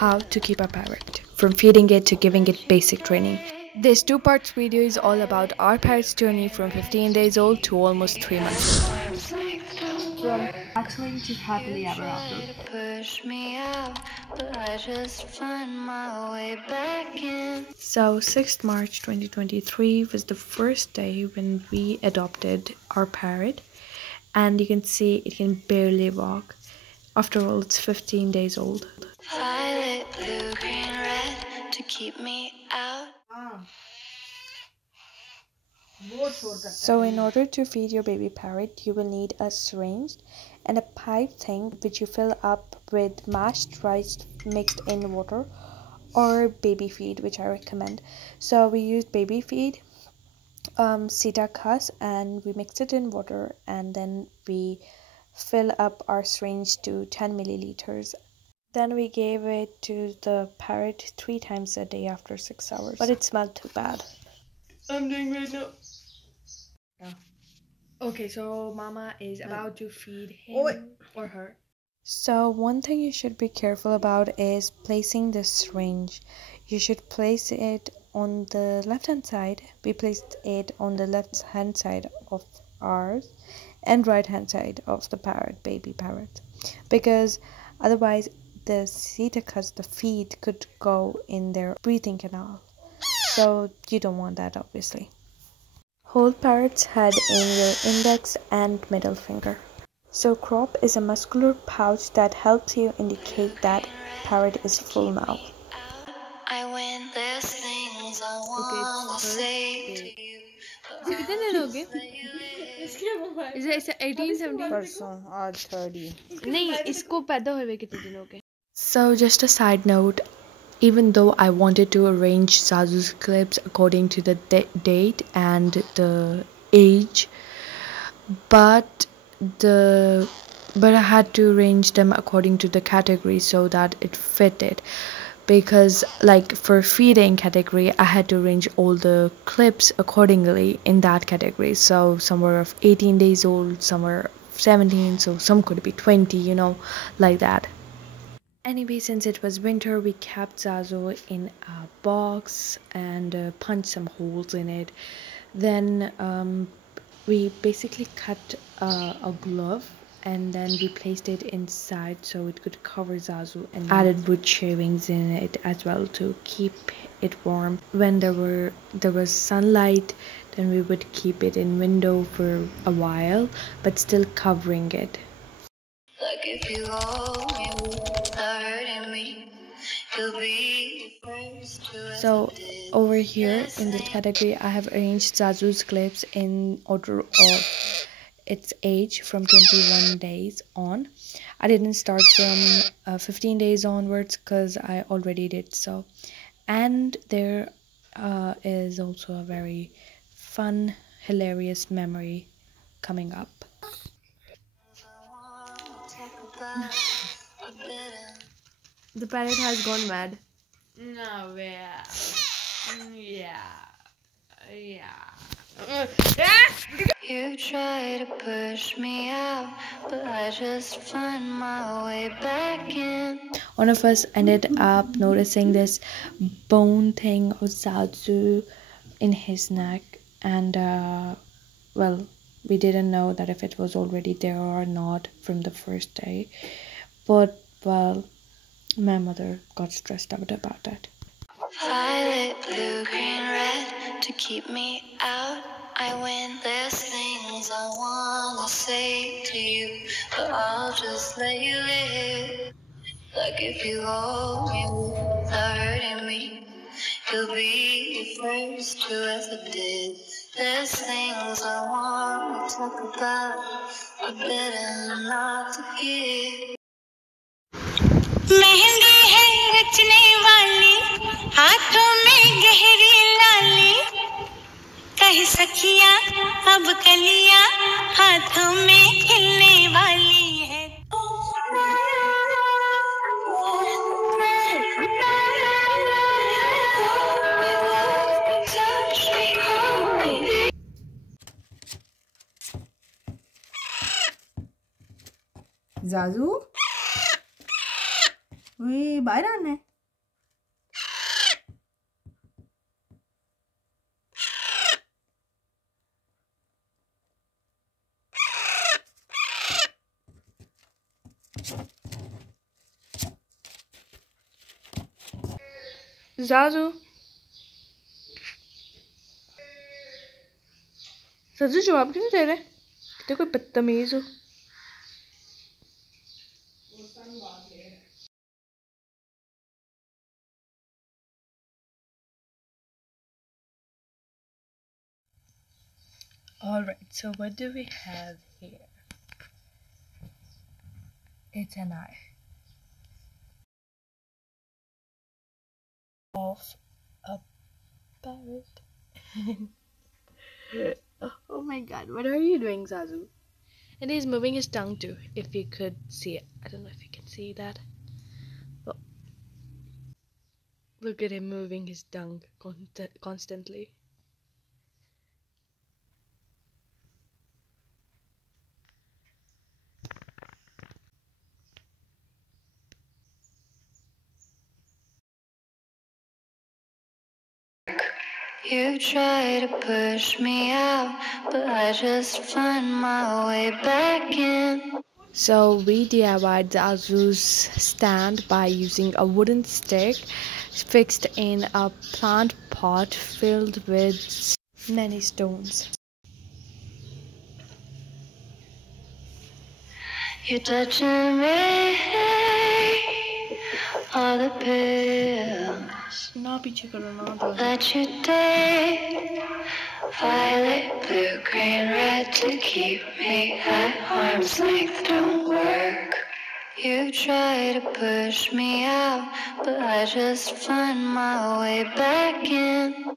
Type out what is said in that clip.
how to keep a parrot, from feeding it to giving it basic training. This two-part video is all about our parrot's journey from 15 days old to almost 3 months old. From hatchling to happily ever after. So 6th March 2023 was the first day when we adopted our parrot, and you can see it can barely walk. After all, it's 15 days old. Violet, blue, green, red to keep me out. So in order to feed your baby parrot, you will need a syringe and a pipe thing which you fill up with mashed rice mixed in water, or baby feed, which I recommend. So we used baby feed, sita cuss, and we mix it in water, and then we fill up our syringe to 10 milliliters. Then we gave it to the parrot 3 times a day after 6 hours, but it smelled too bad. I'm doing right now. Yeah. Okay, so Mama is about to feed him or her. So one thing you should be careful about is placing the syringe. You should place it on the left hand side. We placed it on the left hand side of ours and right hand side of the parrot, baby parrot, because otherwise the cetacus, the feed, could go in their breathing canal. So you don't want that, obviously. Hold parrot's head in your index and middle finger. So crop is a muscular pouch that helps you indicate that parrot is full now. I win these things I want to say to you. इसे कितने दिन हो गए? इसे 18 17 परसों आज 30 नहीं, इसको पैदा हुए कितने दिन हो गए? So just a side note, even though I wanted to arrange Zazu's clips according to the date and the age, but I had to arrange them according to the category so that it fitted, because like for feeding category I had to arrange all the clips accordingly in that category. So some were of 18 days old, some were 17, so some could be 20, you know, like that. Anyway, since it was winter, we kept Zazu in a box and punched some holes in it. Then we basically cut a glove, and then we placed it inside so it could cover Zazu, and added wood shavings in it as well to keep it warm. When there was sunlight, then we would keep it in window for a while, but still covering it. Like if you hold me without hurting me, you'll be the first to. So over here in this category, I have arranged Zazu's clips in order of its age from 21 days on. I didn't start from 15 days onwards because I already did so. And there is also a very fun, hilarious memory coming up. The parrot has gone mad. No, yeah. You try to push me out, but I just find my way back in. One of us ended up noticing this bone thing of Zazu in his neck, and well, we didn't know that if it was already there or not from the first day, but well, my mother got stressed out about that. Violet, blue, green, red to keep me out. I win these things I wanna say to you, but I'll just let you live. Like if you hold me without hurting me, you'll be the first to ever did. There's things I wanna talk about, but better not to give. Mehndi है रचने वाली, हाथों में गहरी लाली, कह सखियां अब कलियां हाथों में खिलने वाली है. Zazu? We buy it. Zazu, Zazu जवाब क्यों नहीं दे रहे? कितने कोई बदतमीज हो. Alright, so what do we have here? It's an eye of a parrot. Oh my god, what are you doing, Zazu? And he's moving his tongue too, if you could see it. I don't know if you can see that. But look at him moving his tongue constantly. You try to push me out, but I just find my way back in. So we DIY'd Zazu's stand by using a wooden stick fixed in a plant pot filled with many stones. You're touching me, all the pills that you take, violet, blue, green, red to keep me at arm's length don't work. You try to push me out, but I just find my way back in.